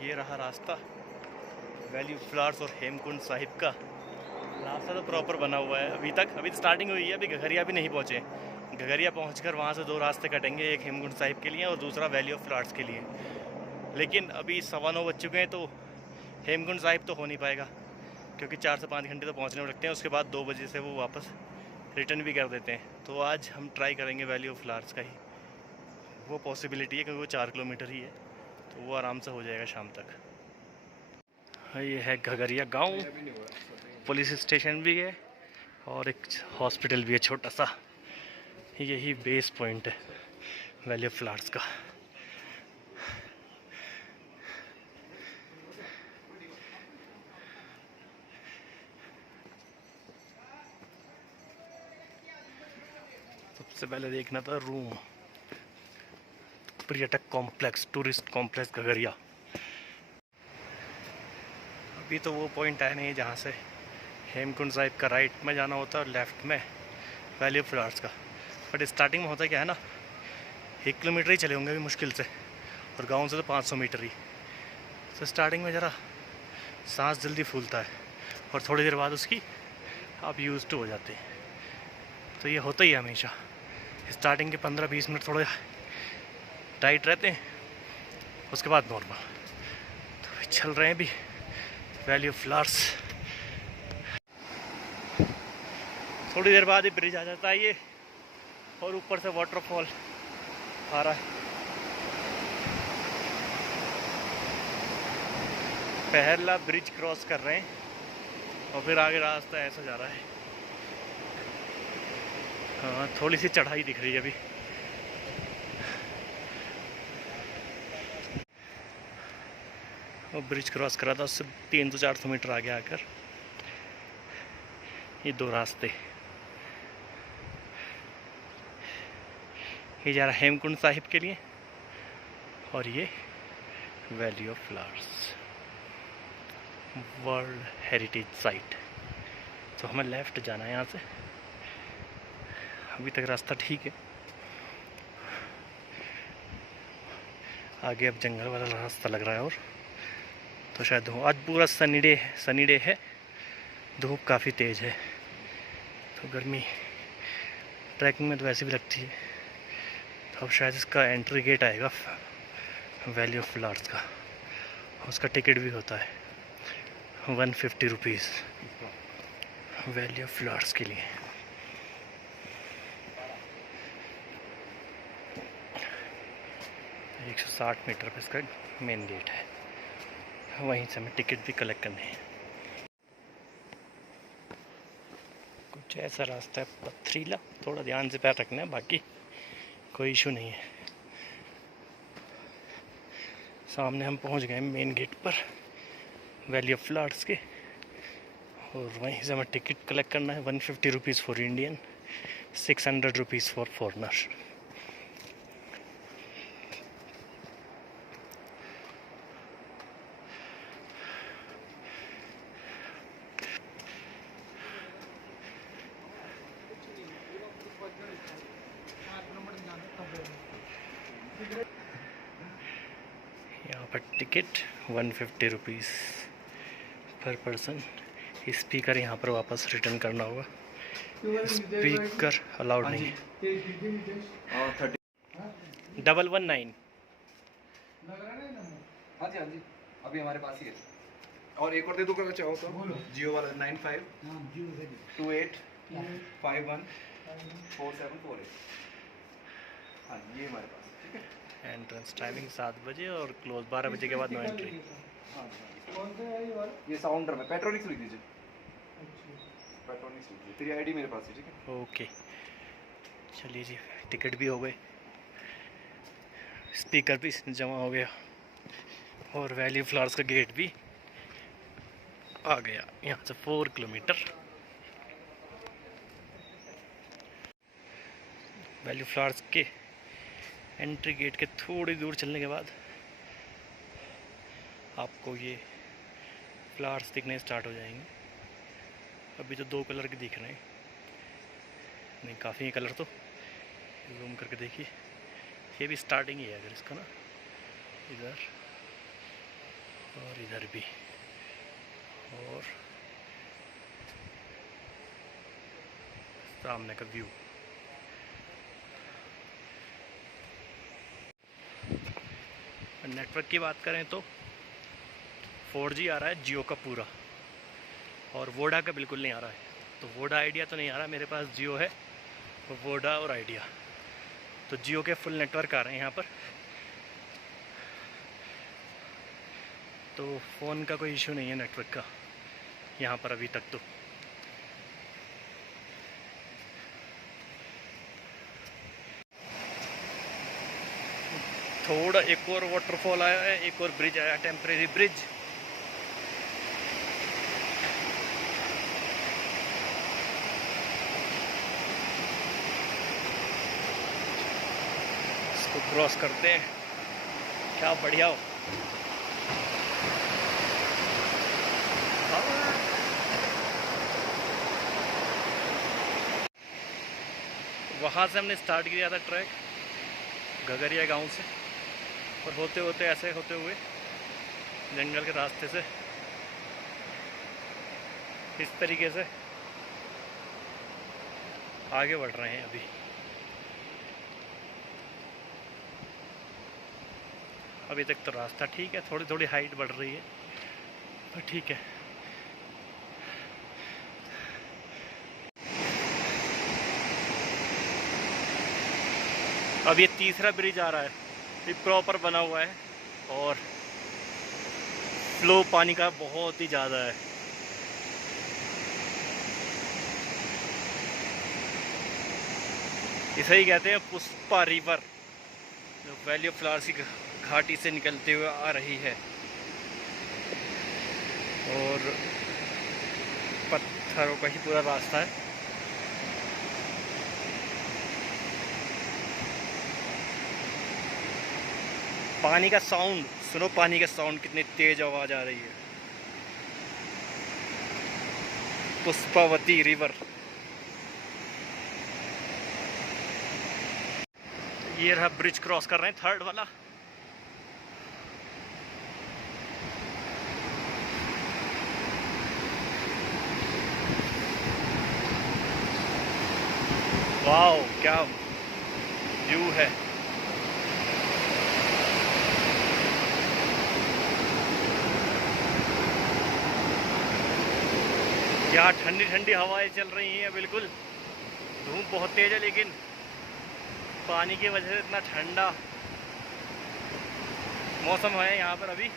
ये रहा रास्ता वैली ऑफ फ्लावर्स और हेमकुंड साहिब का। रास्ता तो प्रॉपर बना हुआ है अभी तक, अभी तो स्टार्टिंग हुई है, अभी घघरिया भी नहीं पहुँचे। घघरिया पहुंचकर वहाँ से 2 रास्ते कटेंगे, एक हेमकुंड साहिब के लिए और दूसरा वैली ऑफ फ्लावर्स के लिए। लेकिन अभी 9:15 बज चुके हैं, तो हेमकुंड साहिब तो हो नहीं पाएगा क्योंकि 4 से 5 घंटे तो पहुँचने में लगते हैं। उसके बाद 2 बजे से वो वापस रिटर्न भी कर देते हैं। तो आज हम ट्राई करेंगे वैली ऑफ फ्लावर्स का ही, वो पॉसिबिलिटी है क्योंकि वो 4 किलोमीटर ही है, तो वो आराम से हो जाएगा शाम तक। ये है घघरिया गांव, पुलिस स्टेशन भी है और एक हॉस्पिटल भी है छोटा सा। यही बेस पॉइंट है वैली ऑफ फ्लावर्स का। सबसे पहले देखना था रूम, पर्यटक कॉम्प्लेक्स, टूरिस्ट कॉम्प्लेक्स घघरिया। अभी तो वो पॉइंट है नहीं जहाँ से हेमकुंड साहिब का राइट में जाना होता है और लेफ्ट में वैली ऑफ फ्लावर्स का। बट स्टार्टिंग में होता क्या है ना, 1 किलोमीटर ही चले होंगे अभी मुश्किल से, और गांव से तो 500 मीटर ही। तो स्टार्टिंग में ज़रा सांस जल्दी फूलता है और थोड़ी देर बाद उसकी आप यूज टू हो जाते हैं। तो ये होता ही है हमेशा, स्टार्टिंग के 15-20 मिनट थोड़े टाइट रहते हैं, उसके बाद नॉर्मल। तो चल रहे हैं अभी वैली ऑफ फ्लावर्स। थोड़ी देर बाद ही ब्रिज आ जाता है ये, और ऊपर से वाटरफॉल आ रहा है। पहला ब्रिज क्रॉस कर रहे हैं और फिर आगे रास्ता ऐसा जा रहा है। हाँ, थोड़ी सी चढ़ाई दिख रही है अभी। और ब्रिज क्रॉस करा था, उससे 300-400 मीटर आगे आकर ये 2 रास्ते। ये जा रहा है हेमकुंड साहिब के लिए और ये valley of flowers, world heritage site. तो हमें लेफ़्ट जाना है यहाँ से। अभी तक रास्ता ठीक है, आगे अब जंगल वाला रास्ता लग रहा है। और तो शायद आज पूरा सनी डे है, धूप काफ़ी तेज़ है, तो गर्मी ट्रैकिंग में तो वैसे भी लगती है। तो अब शायद इसका एंट्री गेट आएगा वैली ऑफ फ्लावर्स का, उसका टिकट भी होता है 150 रुपीज़ वैली ऑफ फ्लावर्स के लिए। तो 160 मीटर पर इसका मेन गेट है, वहीं से हमें टिकट भी कलेक्ट करने हैं। कुछ ऐसा रास्ता है पथरीला, थोड़ा ध्यान से पैर रखना है, बाकी कोई इशू नहीं है। सामने हम पहुंच गए मेन गेट पर वैली ऑफ फ्लावर्स के, और वहीं से हमें टिकट कलेक्ट करना है 150 rupees for Indian, 600 rupees for foreigner. यहाँ पर टिकट 150 रुपीज़ पर पर्सन। स्पीकर यहाँ पर वापस रिटर्न करना होगा, स्पीकर अलाउड नहीं है। 119। हाँ जी हाँ जी, अभी हमारे पास ही है। और एक और दे दो अगर चाहो तो, जियो वाला 9528514748। हाँ ये हमारे पास, ठीक है। एंट्रेंस टाइमिंग 7 बजे और क्लोज 12 बजे के बाद नो एंट्री। हाँ ये साउंडर में पेट्रोनिक्स लिख दीजिए, पेट्रोनिक्स लिख दीजिए। तेरी आईडी मेरे पास है, ठीक है। ओके, चलिए जी, टिकट भी हो गए, स्पीकर भी जमा हो गया और वैली फ्लावर्स का गेट भी आ गया। यहाँ से 4 किलोमीटर वैली फ्लावर्स के एंट्री गेट के थोड़ी दूर चलने के बाद आपको ये फ्लावर्स दिखने स्टार्ट हो जाएंगे। अभी तो 2 कलर के दिख रहे हैं, नहीं काफ़ी है कलर, तो जूम करके देखिए। ये भी स्टार्टिंग ही है अगर इसका ना, इधर और इधर भी, और सामने का व्यू। नेटवर्क की बात करें तो 4G आ रहा है जियो का पूरा, और वोडा का बिल्कुल नहीं आ रहा है। तो वोडा आइडिया तो नहीं आ रहा, मेरे पास जियो है, वोडा और आइडिया। तो जियो के फुल नेटवर्क आ रहे हैं यहाँ पर, तो फ़ोन का कोई इशू नहीं है नेटवर्क का यहाँ पर अभी तक। तो थोड़ा एक और वाटरफॉल आया है, एक और ब्रिज आया, टेम्परेरी ब्रिज। इसको क्रॉस करते हैं, क्या बढ़िया हो। वहाँ से हमने स्टार्ट किया था ट्रैक घगरिया गांव से, और होते होते ऐसे होते हुए जंगल के रास्ते से इस तरीके से आगे बढ़ रहे हैं। अभी तक तो रास्ता ठीक है, थोड़ी थोड़ी हाइट बढ़ रही है, पर ठीक है। अब ये तीसरा ब्रिज आ रहा है, ये प्रॉपर बना हुआ है, और फ्लो पानी का बहुत ही ज़्यादा है। इसे ही कहते हैं पुष्पा रिवर, जो वैली ऑफ फ्लावर्स की घाटी से निकलते हुए आ रही है, और पत्थरों का ही पूरा रास्ता है। पानी का साउंड सुनो, पानी का साउंड कितनी तेज आवाज आ रही है। पुष्पावती रिवर, ये रहा ब्रिज क्रॉस कर रहे हैं, थर्ड वाला। वाओ, क्या व्यू है। यहाँ ठंडी ठंडी हवाएं चल रही हैं बिल्कुल। धूप बहुत तेज है, लेकिन पानी की वजह से इतना ठंडा मौसम है यहाँ पर। अभी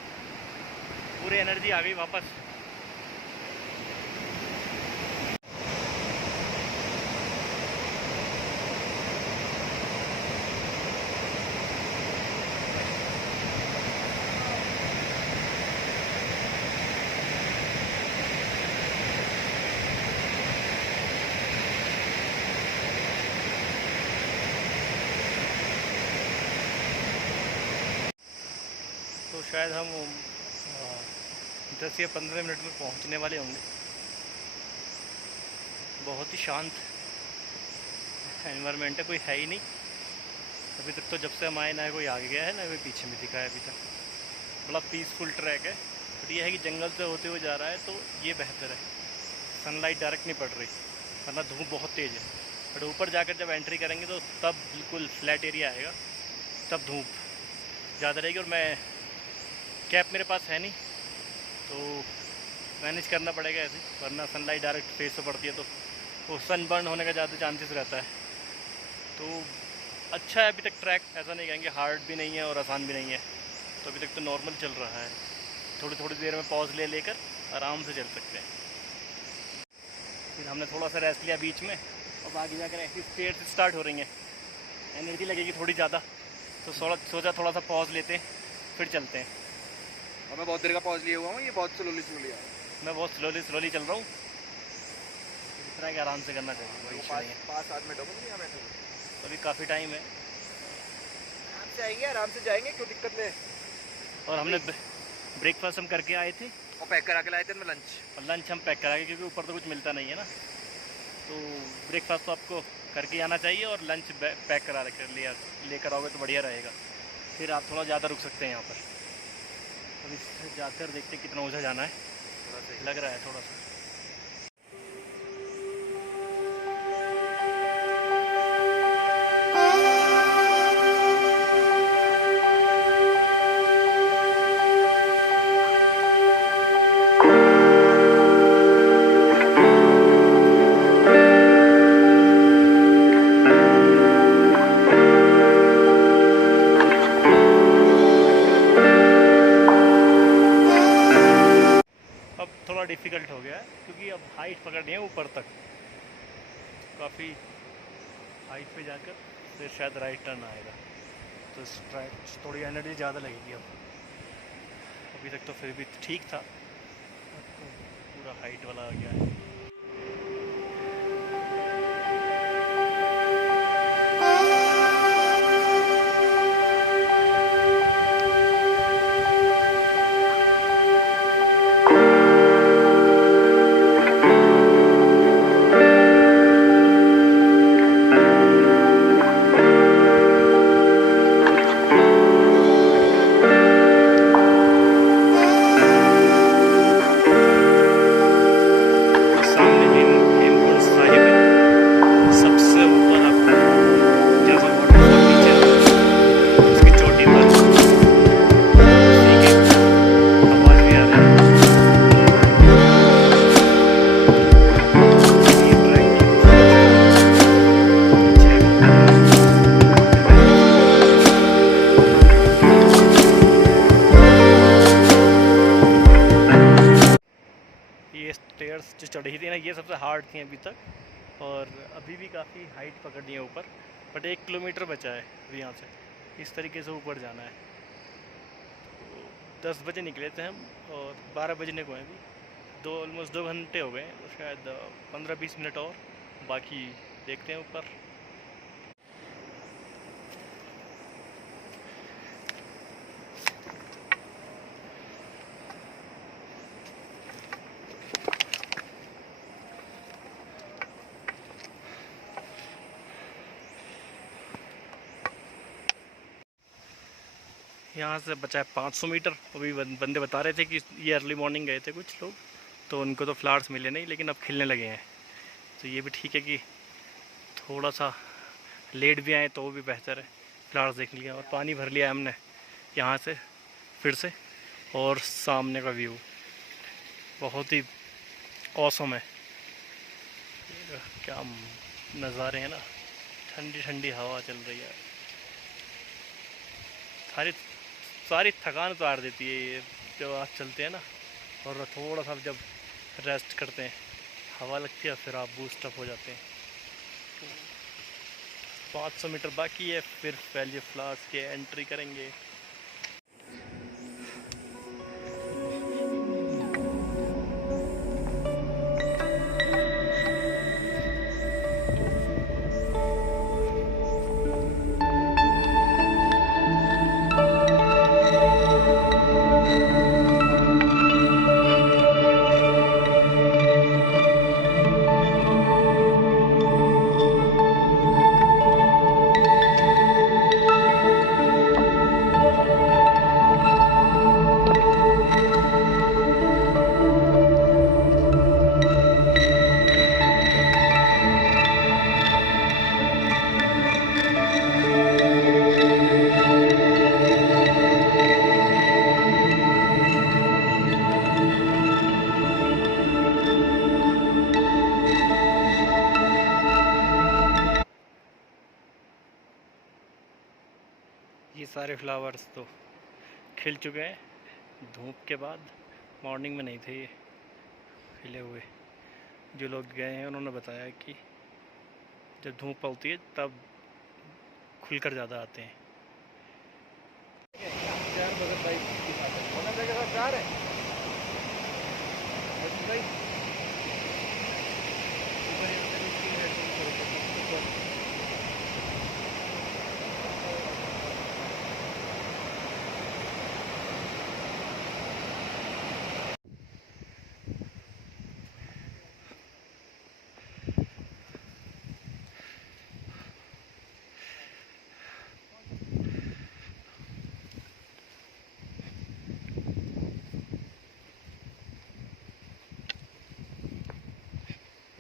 पूरी एनर्जी आ गई वापस। तो शायद हम 10 या 15 मिनट में पहुंचने वाले होंगे। बहुत ही शांत एनवायरनमेंट है, कोई है ही नहीं अभी तक। तो जब से हम आए, ना कोई आगे गया है ना कोई पीछे में दिखा है अभी तक। बड़ा पीसफुल ट्रैक है, बट ये है कि जंगल से होते हुए जा रहा है, तो ये बेहतर है। सनलाइट डायरेक्ट नहीं पड़ रही, वरना धूप बहुत तेज़ है। बट ऊपर जाकर जब एंट्री करेंगे तो तब बिल्कुल फ्लैट एरिया आएगा, तब धूप ज़्यादा रहेगी। और मैं कैप मेरे पास है नहीं, तो मैनेज करना पड़ेगा ऐसे, वरना सनलाइट डायरेक्ट फेस पे पड़ती है तो वो सनबर्न होने का ज़्यादा चांसेस रहता है। तो अच्छा है अभी तक ट्रैक, ऐसा नहीं कहेंगे हार्ड भी नहीं है और आसान भी नहीं है। तो अभी तक तो नॉर्मल चल रहा है, थोड़ी थोड़ी देर में पॉज लेकर आराम से चल सकते हैं। फिर हमने थोड़ा सा रेस्ट लिया बीच में, अब आगे जाकर ऐसी स्टेयर से स्टार्ट हो रही हैं, एनर्जी लगेगी थोड़ी ज़्यादा, तो सोचा थोड़ा सा पॉज लेते हैं फिर चलते हैं। और मैं बहुत देर का पॉज लिया हुआ हूँ, ये बहुत स्लोली आ रहा है। मैं बहुत स्लोली चल रहा हूँ, इस तरह के आराम से करना चाहिए, कोई इशू नहीं है। 5-7 मिनट हो गए यहाँ बैठे हुए, तो अभी काफ़ी टाइम है, आराम से आएंगे, आराम से जाएंगे, क्यों दिक्कत है। और हमने ब्रेकफास्ट हम करके आए थे, और पैक करा के लाए थे लंच, और लंच हम पैक करा के, क्योंकि ऊपर तो कुछ मिलता नहीं है ना। तो ब्रेकफास्ट तो आपको करके आना चाहिए, और लंच पैक लेकर आओगे तो बढ़िया रहेगा। फिर आप थोड़ा ज़्यादा रुक सकते हैं यहाँ पर। अब इससे जाकर देखते कितना ऊँचा जाना है, थोड़ा सा लग रहा है थोड़ा सा। थोड़ा डिफ़िकल्ट हो गया है क्योंकि अब हाइट पकड़नी है ऊपर तक, काफ़ी हाइट पे जाकर फिर शायद राइट टर्न आएगा, तो थोड़ी एनर्जी ज़्यादा लगेगी। अब अभी तक तो फिर भी ठीक था, अब तो पूरा हाइट वाला आ गया है। ये स्टेयर्स जो चढ़ी थी ना, ये सबसे हार्ड थी अभी तक, और अभी भी काफ़ी हाइट पकड़नी है ऊपर, बट 1 किलोमीटर बचा है अभी यहाँ से, इस तरीके से ऊपर जाना है। तो 10 बजे निकले थे हम और 12 बजने को हैं अभी, ऑलमोस्ट 2 घंटे हो गए, तो शायद 15-20 मिनट और बाकी, देखते हैं ऊपर। यहाँ से बचा है 500 मीटर। अभी बंदे बता रहे थे कि ये अर्ली मॉर्निंग गए थे कुछ लोग, तो उनको तो फ्लावर्स मिले नहीं, लेकिन अब खिलने लगे हैं। तो ये भी ठीक है कि थोड़ा सा लेट भी आए तो भी बेहतर है, फ्लावर्स देख लिया और पानी भर लिया हमने यहाँ से फिर से, और सामने का व्यू बहुत ही औसम है। क्या नज़ारे हैं ना, ठंडी ठंडी हवा चल रही है, सारी थकान उतार देती है ये जब आप चलते हैं ना, और थोड़ा सा जब रेस्ट करते हैं, हवा लगती है, फिर आप बूस्ट अप हो जाते हैं। 500 मीटर बाकी है, फिर वैली ऑफ फ्लावर्स के एंट्री करेंगे। ये सारे फ्लावर्स तो खिल चुके हैं धूप के बाद, मॉर्निंग में नहीं थे ये खिले हुए। जो लोग गए हैं उन्होंने बताया कि जब धूप होती है तब खुलकर ज़्यादा आते हैं।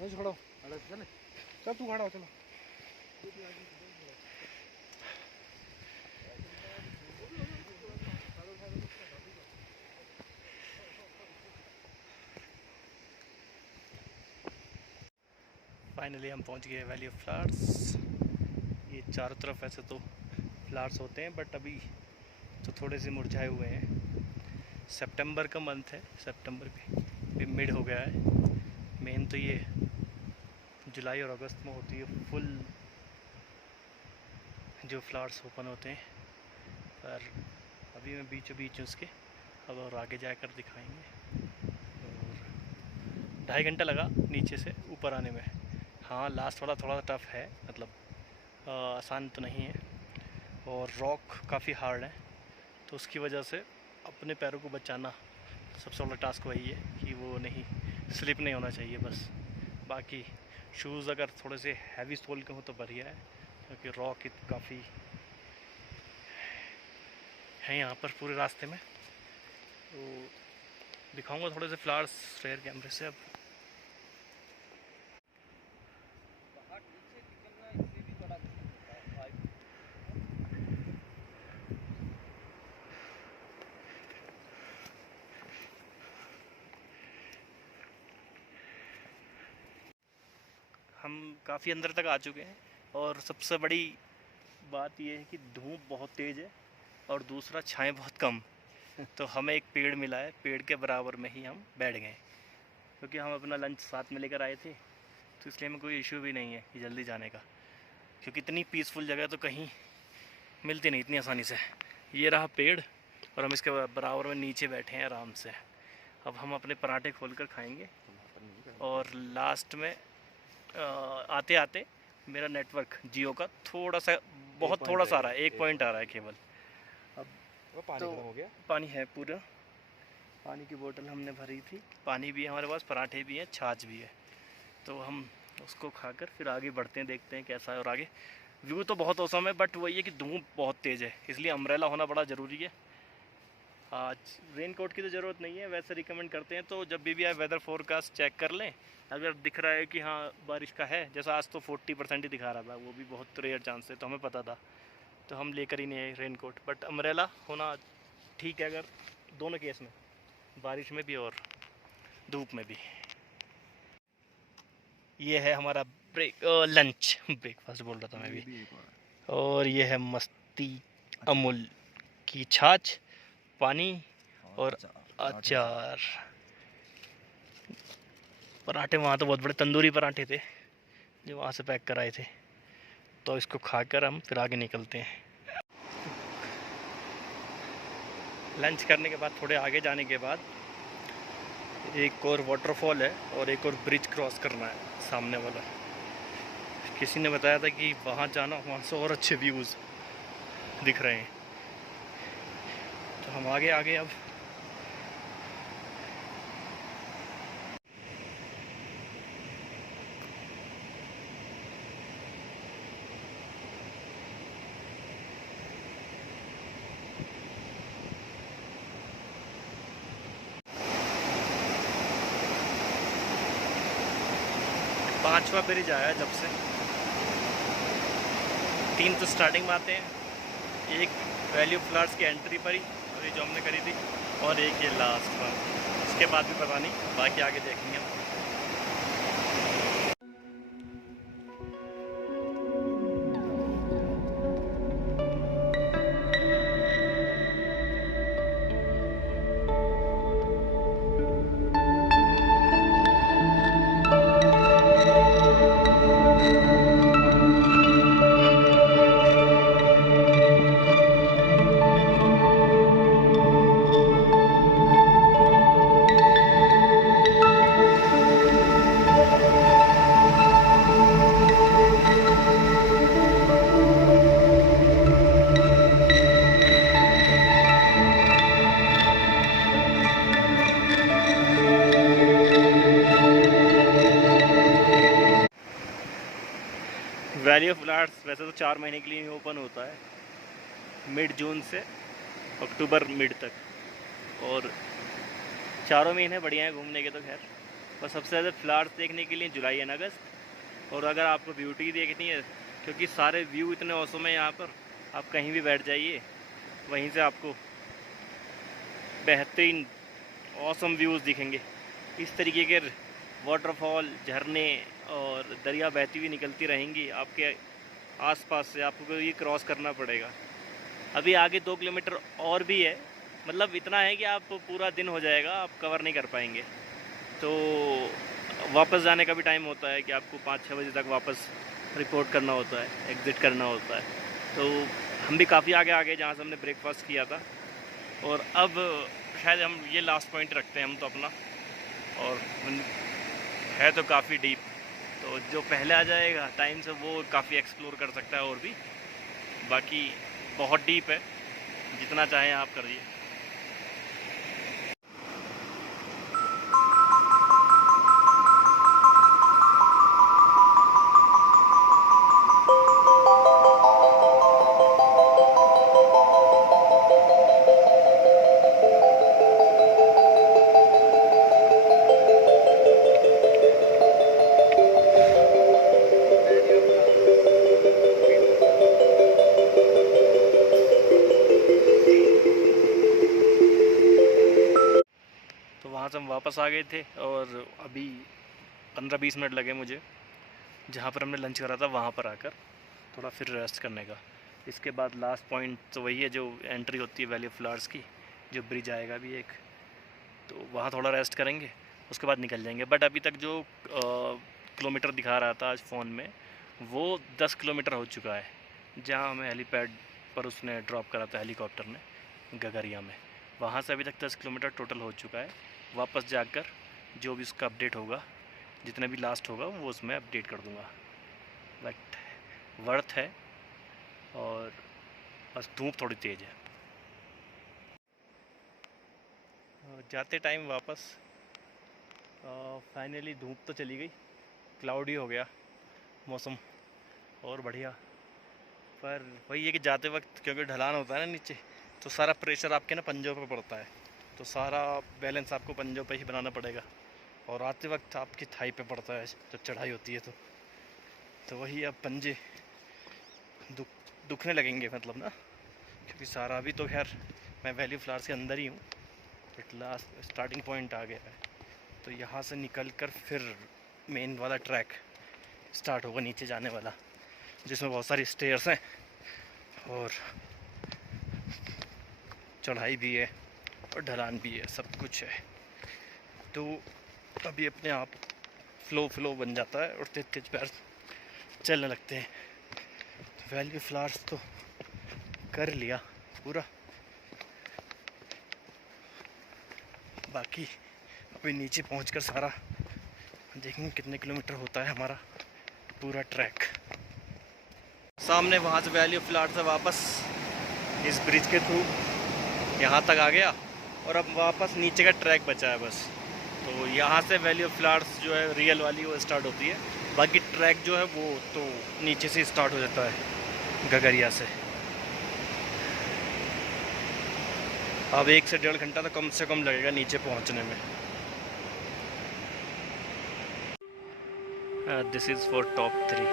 खड़ा चल चल तू खड़ा हो चलो। फाइनली हम पहुंच गए वैली ऑफ फ्लावर्स। ये चारों तरफ ऐसे तो फ्लावर्स होते हैं बट अभी तो थोड़े से मुरझाए हुए हैं। सितंबर का मंथ है, सितंबर भी मिड हो गया है। मेन तो ये जुलाई और अगस्त में होती है फुल जो फ्लावर्स ओपन होते हैं, पर अभी मैं बीचों बीच हूँ उसके। अब और आगे जाकर दिखाएंगे। और 2.5 घंटा लगा नीचे से ऊपर आने में। हाँ लास्ट वाला थोड़ा टफ है, मतलब आसान तो नहीं है, और रॉक काफ़ी हार्ड है, तो उसकी वजह से अपने पैरों को बचाना सबसे बड़ा टास्क वही है कि वो नहीं स्लिप नहीं होना चाहिए बस। बाकी शूज़ अगर थोड़े से हैवी सोल के हो तो बढ़िया है, क्योंकि रॉक काफ़ी है यहाँ पर पूरे रास्ते में। तो दिखाऊंगा थोड़े से फ्लावर्स रेयर कैमरे से। अब हम काफ़ी अंदर तक आ चुके हैं, और सबसे बड़ी बात यह है कि धूप बहुत तेज़ है और दूसरा छाएं बहुत कम। तो हमें एक पेड़ मिला है, पेड़ के बराबर में ही हम बैठ गए, क्योंकि हम अपना लंच साथ में लेकर आए थे, तो इसलिए हमें कोई इशू भी नहीं है कि जल्दी जाने का, क्योंकि इतनी पीसफुल जगह तो कहीं मिलती नहीं इतनी आसानी से। ये रहा पेड़ और हम इसके बराबर में नीचे बैठे हैं आराम से। अब हम अपने पराठे खोलकर खाएंगे, और लास्ट में आते आते मेरा नेटवर्क जियो का थोड़ा सा, बहुत थोड़ा सा आ रहा है, 1 पॉइंट आ रहा है केवल। अब पानी तो खत्म हो गया। पानी है पूरा, पानी की बोतल हमने भरी थी, पानी भी है हमारे पास, पराठे भी हैं, छाछ भी है। तो हम उसको खाकर फिर आगे बढ़ते हैं, देखते हैं कैसा है। और आगे व्यू तो बहुत औसम है, बट वही है कि धूप बहुत तेज़ है, इसलिए अम्ब्रेला होना बड़ा ज़रूरी है। आज रेन कोट की तो ज़रूरत नहीं है, वैसे रिकमेंड करते हैं तो जब भी आए वेदर फोरकास्ट चेक कर लें। अगर दिख रहा है कि हाँ बारिश का है, जैसा आज तो 40% ही दिखा रहा था, वो भी बहुत रेयर चांस है, तो हमें पता था, तो हम लेकर ही नहीं आए रेन कोट। बट अम्ब्रेला होना ठीक है, अगर दोनों केस में, बारिश में भी और धूप में भी। ये है हमारा लंच, ब्रेकफास्ट बोल रहा था मैं भी। और ये है मस्ती अमूल की छाछ, पानी और अचार। पराठे वहाँ तो बहुत बड़े तंदूरी पराठे थे जो वहाँ से पैक कराए थे, तो इसको खाकर हम फिर आगे निकलते हैं। लंच करने के बाद थोड़े आगे जाने के बाद एक और वाटरफॉल है और एक और ब्रिज क्रॉस करना है सामने वाला। किसी ने बताया था कि वहाँ जाना, वहाँ से और अच्छे व्यूज़ दिख रहे हैं, तो हम आगे अब पांचवा ब्रिज आया जब से। 3 तो स्टार्टिंग में आते हैं, एक वैली ऑफ फ्लावर्स की एंट्री पर ही, अभी जो हमने करी थी, और एक ये लास्ट पर। इसके बाद भी पता नहीं, बाकी आगे देखेंगे हम। वैली ऑफ फ्लावर्स वैसे तो 4 महीने के लिए ओपन होता है, मिड जून से अक्टूबर मिड तक, और चारों महीने बढ़िया है घूमने के तो। खैर और सबसे ज़्यादा फ्लावर्स देखने के लिए जुलाई एंड अगस्त। और अगर आपको ब्यूटी देखनी है, क्योंकि सारे व्यू इतने औसम है यहाँ पर, आप कहीं भी बैठ जाइए वहीं से आपको बेहतरीन औसम व्यूज़ दिखेंगे। इस तरीके के वाटरफॉल, झरने और दरिया बहती हुई निकलती रहेंगी आपके आसपास से। आपको ये क्रॉस करना पड़ेगा। अभी आगे 2 किलोमीटर और भी है, मतलब इतना है कि आप पूरा दिन हो जाएगा, आप कवर नहीं कर पाएंगे। तो वापस जाने का भी टाइम होता है कि आपको 5-6 बजे तक वापस रिपोर्ट करना होता है, एग्ज़िट करना होता है। तो हम भी काफ़ी आगे आ गए जहाँ से हमने ब्रेकफास्ट किया था। और अब शायद हम ये लास्ट पॉइंट रखते हैं हम तो अपना, और है तो काफ़ी डीप। तो जो पहले आ जाएगा टाइम से वो काफ़ी एक्सप्लोर कर सकता है। और भी बाकी बहुत डीप है, जितना चाहें आप करिए। तो वहाँ से हम वापस आ गए थे और अभी 15-20 मिनट लगे मुझे जहाँ पर हमने लंच करा था वहाँ पर आकर थोड़ा फिर रेस्ट करने का। इसके बाद लास्ट पॉइंट तो वही है जो एंट्री होती है वैली ऑफ फ्लावर्स की, जो ब्रिज आएगा भी एक, तो वहाँ थोड़ा रेस्ट करेंगे, उसके बाद निकल जाएंगे। बट अभी तक जो किलोमीटर दिखा रहा था आज फ़ोन में, वो 10 किलोमीटर हो चुका है। जहाँ हमें हेलीपैड पर उसने ड्रॉप करा था हेलीकॉप्टर ने गगरिया में, वहाँ से अभी तक 10 किलोमीटर टोटल हो चुका है। वापस जाकर जो भी उसका अपडेट होगा, जितना भी लास्ट होगा वो उसमें अपडेट कर दूँगा। बट वर्थ है, और बस धूप थोड़ी तेज़ है। जाते टाइम वापस फाइनली धूप तो चली गई, क्लाउडी हो गया मौसम और बढ़िया। पर वही है कि जाते वक्त क्योंकि ढलान होता है ना नीचे, तो सारा प्रेशर आपके ना पंजों पर पड़ता है, तो सारा बैलेंस आपको पंजों पे ही बनाना पड़ेगा। और आते वक्त आपकी थाई पे पड़ता है जब चढ़ाई होती है तो वही अब पंजे दुखने लगेंगे, मतलब ना, क्योंकि सारा अभी तो खैर मैं वैली फ्लावर्स के अंदर ही हूँ, बट लास्ट स्टार्टिंग पॉइंट आ गया है। तो यहाँ से निकल कर फिर मेन वाला ट्रैक स्टार्ट होगा नीचे जाने वाला, जिसमें बहुत सारी स्टेयर्स हैं और चढ़ाई भी है और ढलान भी है, सब कुछ है। तो अभी अपने आप फ्लो बन जाता है और तेज तेज पैर चलने लगते हैं। वैली फ्लावर्स तो कर लिया पूरा, बाकी अभी नीचे पहुंचकर सारा देखेंगे कितने किलोमीटर होता है हमारा पूरा ट्रैक। सामने वहाँ से वैली ऑफ फ्लावर्स से वापस इस ब्रिज के थ्रू यहाँ तक आ गया, और अब वापस नीचे का ट्रैक बचा है बस। तो यहाँ से वैली ऑफ फ्लावर्स जो है रियल वाली वो स्टार्ट होती है, बाकी ट्रैक जो है वो तो नीचे से स्टार्ट हो जाता है गगरिया से। अब 1 से 1.5 घंटा तो कम से कम लगेगा नीचे पहुँचने में। This is for top 3,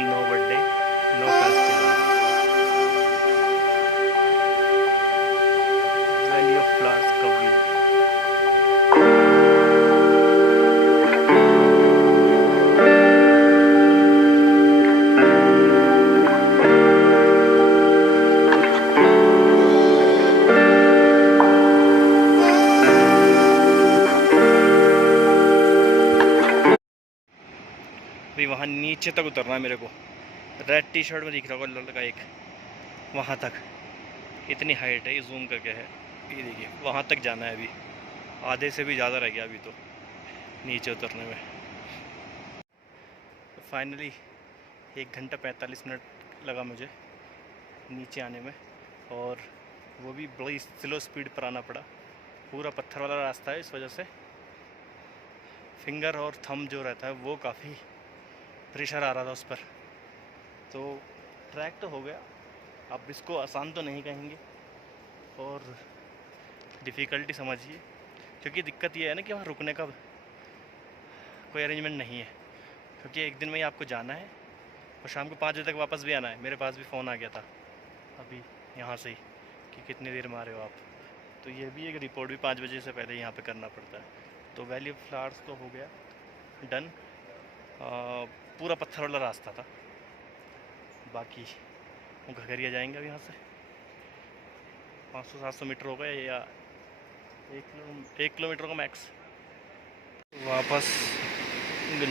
no birthday, no festival, valley of flowers का व्यू। अभी वहाँ नीचे तक उतरना है मेरे को, रेड टी शर्ट में दिख रहा होगा लड़का एक, वहाँ तक इतनी हाइट है, ये जूम करके है, ये देखिए वहाँ तक जाना है। अभी आधे से भी ज़्यादा रह गया अभी तो नीचे उतरने में। तो फाइनली 1 घंटा 45 मिनट लगा मुझे नीचे आने में, और वो भी बड़ी स्लो स्पीड पर आना पड़ा। पूरा पत्थर वाला रास्ता है, इस वजह से फिंगर और थंब जो रहता है वो काफ़ी प्रेशर आ रहा था उस पर। तो ट्रैक तो हो गया, अब इसको आसान तो नहीं कहेंगे और डिफ़िकल्टी समझिए, क्योंकि दिक्कत ये है ना कि वहाँ रुकने का कोई अरेंजमेंट नहीं है, क्योंकि एक दिन में ही आपको जाना है और शाम को 5 बजे तक वापस भी आना है। मेरे पास भी फ़ोन आ गया था अभी यहाँ से ही कि कितनी देर में आ रहे हो आप, तो ये भी एक रिपोर्ट भी 5 बजे से पहले यहाँ पे करना पड़ता है। तो वैली ऑफ फ्लावर्स तो हो गया डन। पूरा पत्थर वाला रास्ता था, बाकी घगरिया जाएंगे अब यहाँ से 500-700 मीटर होगा या 1 किलोमीटर का मैक्स। वापस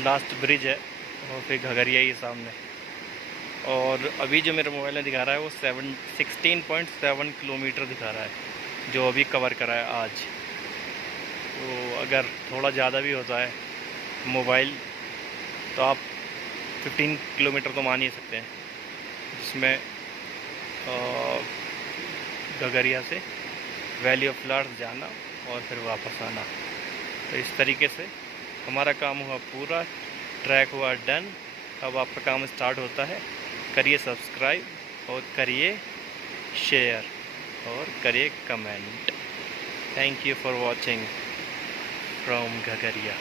लास्ट ब्रिज है और फिर घगरिया ही सामने। और अभी जो मेरे मोबाइल में दिखा रहा है वो 16.7 किलोमीटर दिखा रहा है जो अभी कवर करा है आज। तो अगर थोड़ा ज़्यादा भी होता है मोबाइल तो आप 15 किलोमीटर तो मान ही सकते हैं, जिसमें घगरिया से वैली ऑफ फ्लावर्स जाना और फिर वापस आना। तो इस तरीके से हमारा काम हुआ पूरा, ट्रैक हुआ डन। अब आपका काम स्टार्ट होता है। करिए सब्सक्राइब और करिए शेयर और करिए comment. Thank you for watching from Ghangaria.